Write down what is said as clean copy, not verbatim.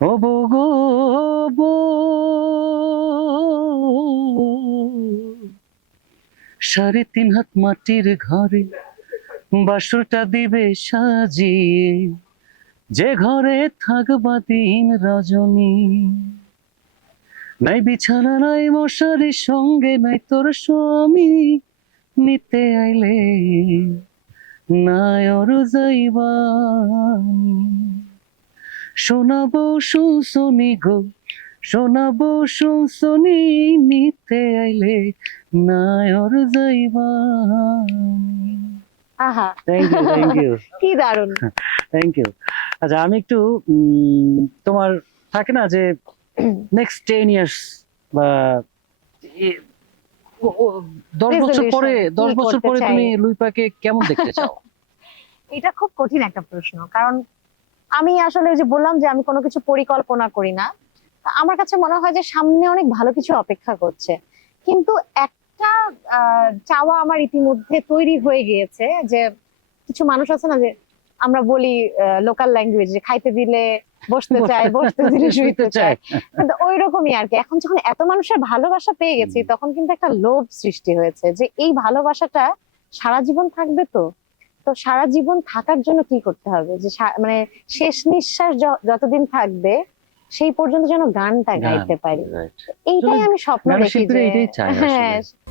ও বউ গো বউ, 3.5 হাত মাটির ঘরে বাসরটা দিবে সাজিয়ে, যে ঘরে থাকবা দিন রজনী। নাই বিছানা নাই মশারি, সঙ্গে নাই তোর স্বামী, নিতে আইলে নাই ওর যাইবানি। শোনাবো শুনছনি গো, শোনাবো শুনছনি, নিতে আইলে নাই ওর যাইবানি। আহা, থ্যাংক ইউ, থ্যাংক ইউ, কি দারুণ। Thank you. আচ্ছা, আমি একটু তোমার থাকে না যে নেক্সট 10 ইয়ার্স বা 10 বছর পরে, Resolution, 10 বছর কি পরে করতে তুমি চাই? লুইপাকে কেমন দেখতে চাও? এটা খুব কঠিন একটা প্রশ্ন, কারণ আমি আসলে ওই যে বললাম যে আমি কোনো কিছু পরিকল্পনা করি না। আমার কাছে মনে হয় যে সামনে অনেক ভালো কিছু অপেক্ষা করছে, কিন্তু একটা চাওয়া আমার ইতিমধ্যে তৈরি হয়ে গিয়েছে, যে কিছু মানুষ আছে না, যে আমরা বলি লোকাল ল্যাঙ্গুয়েজ, যে খাইতে দিলে বসতে চায়, বসতে দিলে শুইতে চায়। কিন্তু ওই রকমই আর কি। এখন যখন এত মানুষের ভালোবাসা পেয়ে গেছি, তখন কিন্তু একটা লোভ সৃষ্টি হয়েছে যে এই ভালোবাসাটা সারা জীবন থাকবে। তো তো সারা জীবন থাকার জন্য কি করতে হবে, যে মানে শেষ নিঃশ্বাস যতদিন থাকবে সেই পর্যন্ত যেন গানটা গান, গাইতে পারি। রাইট। এইটাই আমি স্বপ্ন গানের দেখি শিল্পীরা যে, এটাই চায় হ্যাঁ, আসলে।